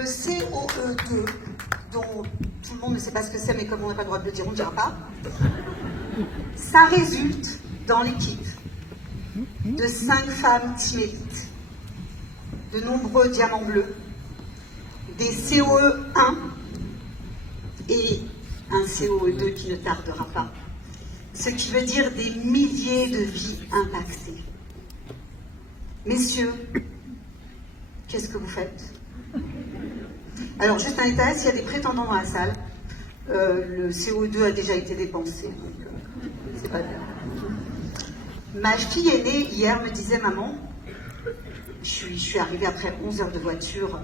Le COE2, dont tout le monde ne sait pas ce que c'est, mais comme on n'a pas le droit de le dire, on ne dira pas, ça résulte dans l'équipe de 5 femmes team élite, de nombreux diamants bleus, des COE1 et un COE2 qui ne tardera pas. Ce qui veut dire des milliers de vies impactées. Messieurs, qu'est-ce que vous faites? Alors, juste un détail, s'il y a des prétendants dans la salle, le CO2 a déjà été dépensé, donc c'est pas bien. Ma fille aînée, hier, me disait, maman, je suis arrivée après 11 heures de voiture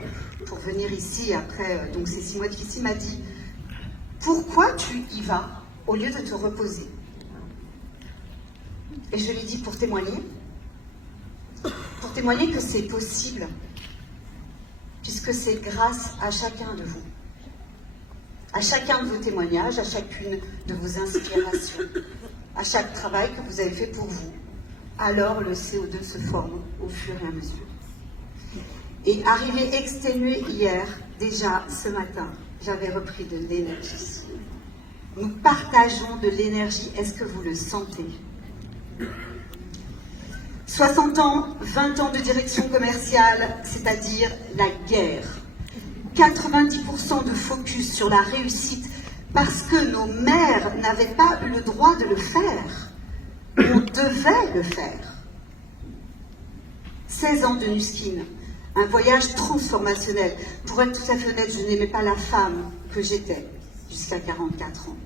pour venir ici, après, donc ces 6 mois difficiles, m'a dit, pourquoi tu y vas au lieu de te reposer? Et je lui dis, pour témoigner que c'est possible, puisque c'est grâce à chacun de vous, à chacun de vos témoignages, à chacune de vos inspirations, à chaque travail que vous avez fait pour vous. Alors le CO2 se forme au fur et à mesure. Et arrivé exténué hier, déjà ce matin, j'avais repris de l'énergie. Nous partageons de l'énergie, est-ce que vous le sentez? 60 ans, 20 ans de direction commerciale, c'est-à-dire la guerre. 90% de focus sur la réussite parce que nos mères n'avaient pas eu le droit de le faire. On devait le faire. 16 ans de Nuskin, un voyage transformationnel. Pour être tout à fait honnête, je n'aimais pas la femme que j'étais jusqu'à 44 ans.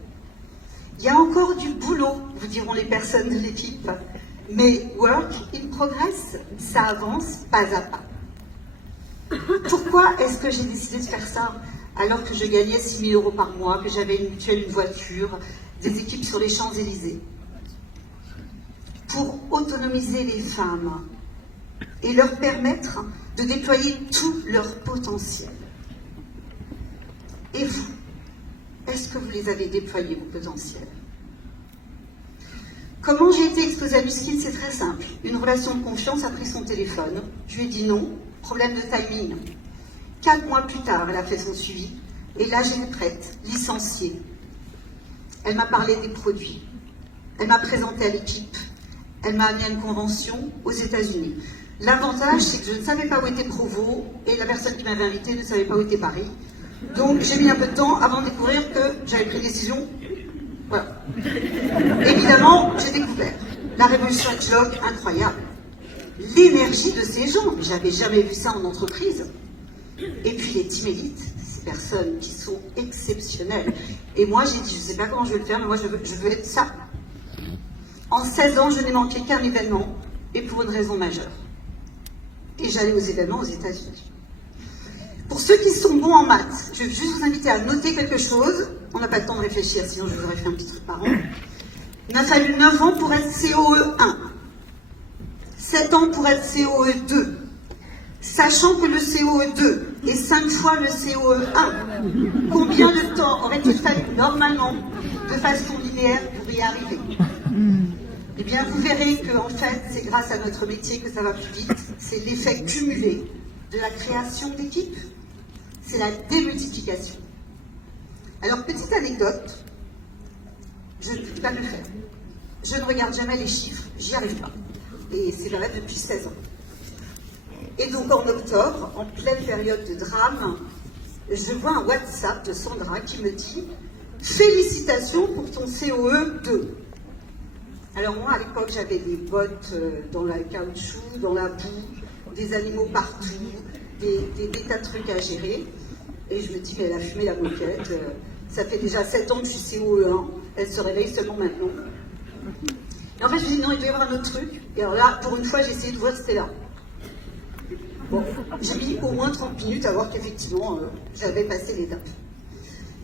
Il y a encore du boulot, vous diront les personnes de l'équipe. Mais work in progress, ça avance pas à pas. Pourquoi est-ce que j'ai décidé de faire ça alors que je gagnais 6 000 € par mois, que j'avais une mutuelle, une voiture, des équipes sur les Champs-Élysées? Pour autonomiser les femmes et leur permettre de déployer tout leur potentiel. Et vous, est-ce que vous les avez déployés, vos potentiels? Comment j'ai été exposée à Nuskin? C'est très simple. Une relation de confiance a pris son téléphone. Je lui ai dit non. Problème de timing. 4 mois plus tard, elle a fait son suivi. Et là, j'étais prête, licenciée. Elle m'a parlé des produits. Elle m'a présenté à l'équipe. Elle m'a amené à une convention aux États-Unis. L'avantage, c'est que je ne savais pas où était Provo et la personne qui m'avait invitée ne savait pas où était Paris. Donc, j'ai mis un peu de temps avant de découvrir que j'avais pris une décision. Voilà. Évidemment, j'ai découvert la révolution Edgelog, incroyable. L'énergie de ces gens, j'avais jamais vu ça en entreprise. Et puis les team élites, ces personnes qui sont exceptionnelles. Et moi, j'ai dit, je ne sais pas comment je vais le faire, mais moi, je veux être ça. En 16 ans, je n'ai manqué qu'un événement, et pour une raison majeure. Et j'allais aux événements aux États-Unis. Pour ceux qui sont bons en maths, je vais juste vous inviter à noter quelque chose. On n'a pas le temps de réfléchir, sinon je vous aurais fait un petit truc par an. Il m'a fallu 9 ans pour être COE1, 7 ans pour être COE2, sachant que le COE2 est 5 fois le COE1. Combien de temps aurait-il fallu normalement, de façon linéaire, pour y arriver? Eh bien, vous verrez que, en fait, c'est grâce à notre métier que ça va plus vite. C'est l'effet cumulé de la création d'équipes. C'est la démultiplication. Alors, petite anecdote, je ne peux pas le faire. Je ne regarde jamais les chiffres, j'y arrive pas. Et c'est vrai depuis 16 ans. Et donc, en octobre, en pleine période de drame, je vois un WhatsApp de Sandra qui me dit « Félicitations pour ton COE2 ». Alors moi, à l'époque, j'avais des bottes dans le caoutchouc, dans la boue, des animaux partout, des tas de trucs à gérer. Et je me dis, mais elle a fumé la moquette. Ça fait déjà 7 ans que je suis COE1. Elle se réveille seulement maintenant. Et en fait, je me dis, non, il doit y avoir un autre truc. Et alors là, pour une fois, j'ai essayé de voir c'était là. Bon, j'ai mis au moins 30 minutes à voir qu'effectivement, j'avais passé l'étape.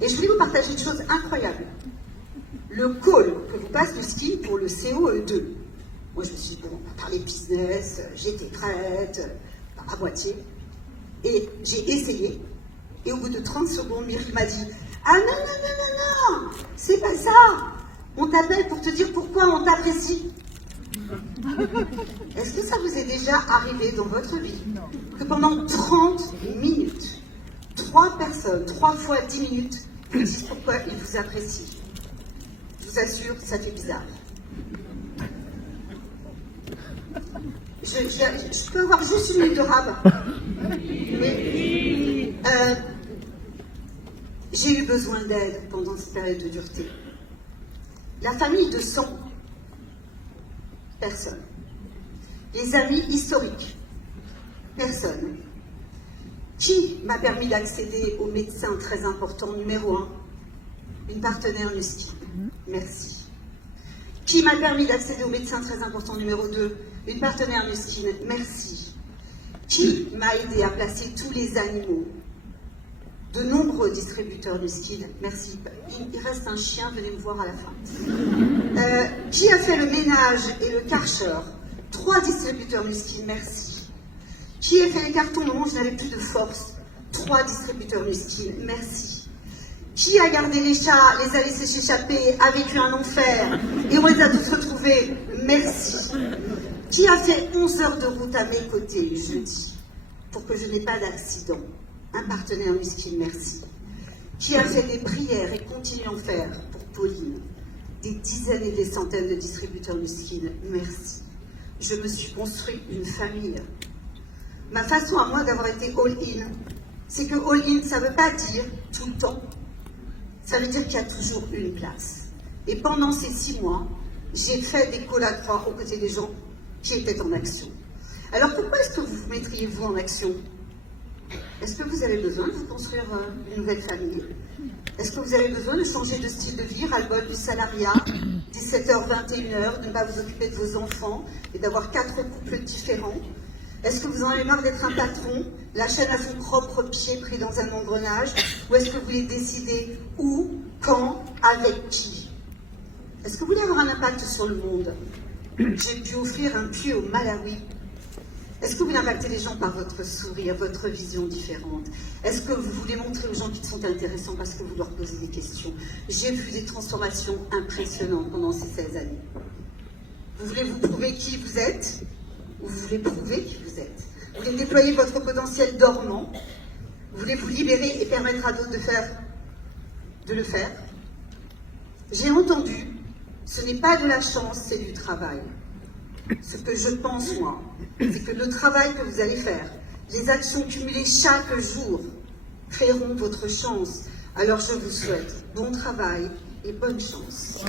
Et je voulais vous partager une chose incroyable. Le call que vous passe Nuskin pour le COE2. Moi, je me suis dit, bon, on va parler business, j'étais prête, à moitié. Et j'ai essayé. Et au bout de 30 secondes, Myriam m'a dit, ah non, non, non, non, non, c'est pas ça. On t'appelle pour te dire pourquoi on t'apprécie. Est-ce que ça vous est déjà arrivé dans votre vie que pendant 30 minutes, 3 personnes, 3 fois 10 minutes, vous disent pourquoi ils vous apprécient. Je vous assure, ça fait bizarre. Je peux avoir juste une minute de rab. Mais j'ai eu besoin d'aide pendant cette période de dureté. La famille de sang, personne. Les amis historiques, personne. Qui m'a permis d'accéder au médecin très important numéro 1? Une partenaire Nuskin. Merci. Qui m'a permis d'accéder au médecin très important numéro 2? Une partenaire Nuskin. Merci. Qui m'a aidé à placer tous les animaux? De nombreux distributeurs Nuskin. Merci. Il reste un chien, venez me voir à la fin. Qui a fait le ménage et le karcher? 3 distributeurs Nuskin. Merci. Qui a fait les cartons au moment où je n'avais plus de force? 3 distributeurs Nuskin. Merci. Qui a gardé les chats, les a laissés s'échapper, a vécu un enfer, et on les a tous retrouvés? Merci. Qui a fait 11 heures de route à mes côtés jeudi, pour que je n'ai pas d'accident? Un partenaire Nuskin, merci. Qui a fait des prières et continue à en faire pour Pauline? Des dizaines et des centaines de distributeurs Nuskin, merci. Je me suis construit une famille. Ma façon à moi d'avoir été all-in, c'est que all-in, ça ne veut pas dire tout le temps. Ça veut dire qu'il y a toujours une place. Et pendant ces 6 mois, j'ai fait des cols à croix aux côtés des gens qui étaient en action. Alors pourquoi est-ce que vous vous mettriez vous en action? Est-ce que vous avez besoin de vous construire une nouvelle famille? Est-ce que vous avez besoin de changer de style de vie, ras-le-bol du salariat, 17h, 21h, de ne pas vous occuper de vos enfants et d'avoir 4 couples différents? Est-ce que vous en avez marre d'être un patron, la chaîne à son propre pied pris dans un engrenage? Ou est-ce que vous voulez décider où, quand, avec qui? Est-ce que vous voulez avoir un impact sur le monde? J'ai pu offrir un puits au Malawi. Est-ce que vous voulez impacter les gens par votre sourire, votre vision différente? Est-ce que vous voulez montrer aux gens qu'ils sont intéressants parce que vous leur posez des questions? J'ai vu des transformations impressionnantes pendant ces 16 années. Vous voulez vous prouver qui vous êtes? Ou vous voulez prouver qui vous êtes? Vous voulez déployer votre potentiel dormant? Vous voulez vous libérer et permettre à d'autres de le faire? J'ai entendu, ce n'est pas de la chance, c'est du travail. Ce que je pense, moi, c'est que le travail que vous allez faire, les actions cumulées chaque jour, créeront votre chance. Alors je vous souhaite bon travail et bonne chance.